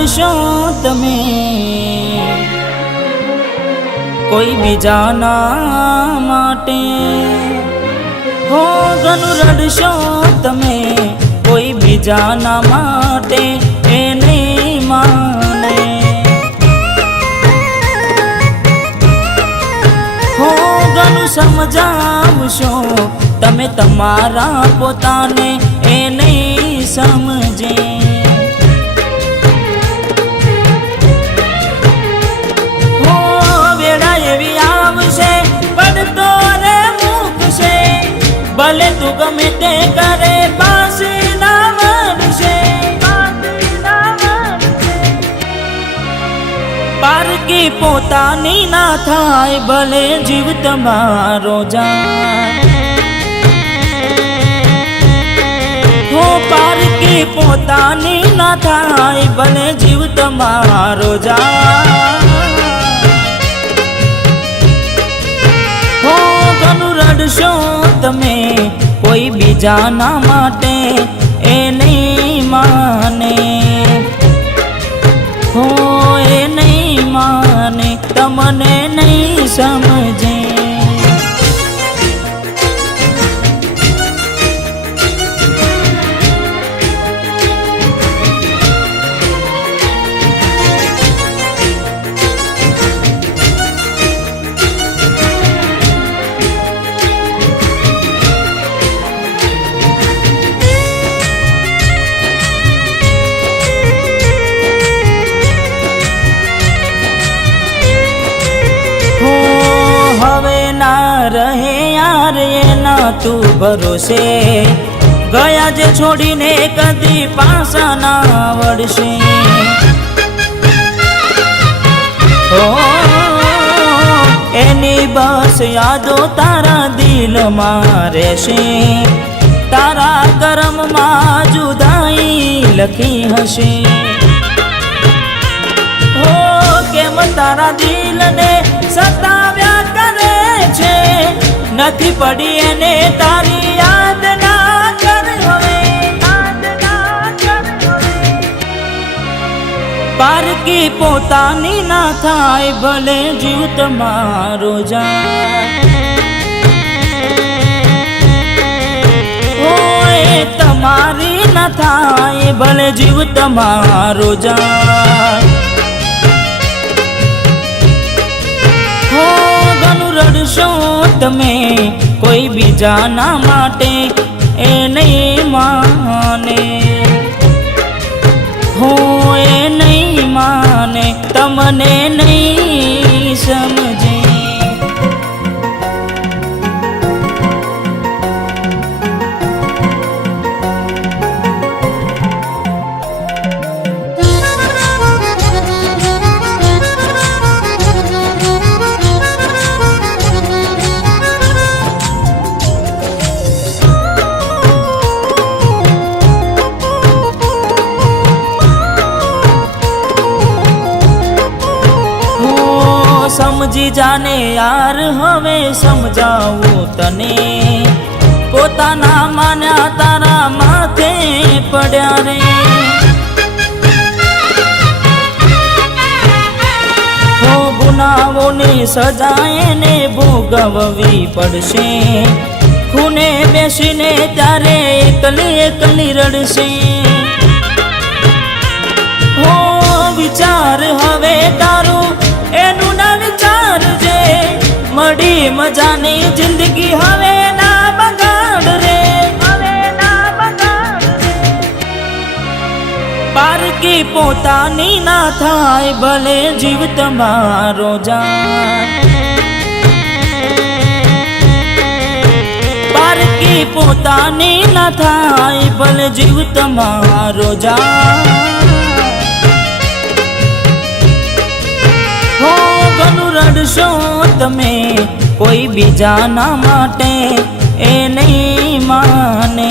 તમે? કોઈ બીજાના માટે? હો ઘણું રડશો તમે? કોઈ બીજાના માટે એને માને? હો ઘણું સમજાવશો તમે તમારા પોતાને એને સમજે. તું ગમે તે કરે પાસે વળશે પારકી પોતાની ના થાય, ભલે જીવ તમારો જાય હો, પારકી પોતાની ના થાય, ભલે જીવ તમારો જાય તમે કોઈ બીજાના માટે રહે યાર એના તું ભરોસે. ગયા જે છોડીને કદી પાસા ના આવડશે એની બસ યાદો તારા દિલમાં રહેશે. તારા કર્મમાં જુદાઈ લખી હશે. હો, કેમ તારા દિલને નથી પડી એને તારી યાદ ના કર હવે પારકી પોતાની ના થાય, ભલે જીવ તમારો જાય તમારી ના થાય, ભલે જીવ તમારો જાય તમે કોઈ બીજાના માટે એ નહીં માને. હું એ નહીં માને તમને નહીં સમજી જાને યાર, હવે સમજાવું તને. પોતાના માન્યા તારા માથે પડ્યા રે. હો ગુનાઓની સજાએ ને ભોગવવી પડશે. ખૂને બેસીને ત્યારે એકલી એકલી રડશે. હો વિચાર મજાની જિંદગી હવે ના બગાડ રે, હવે ના બગાડ રે. પારકી પોતાની ના થાય, ભલે જીવ તમારો જાય પારકી પોતાની ના થાય, ભલે જીવ તમારો જાય રડશો તમે કોઈ બીજાના માટે એ નહીં માને.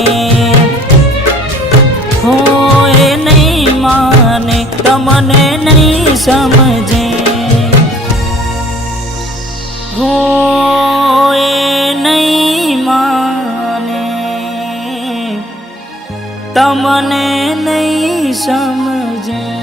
હો એ નહીં માને, તમને નહીં સમજે. હો એ નહીં માને, તમને નહીં સમજે.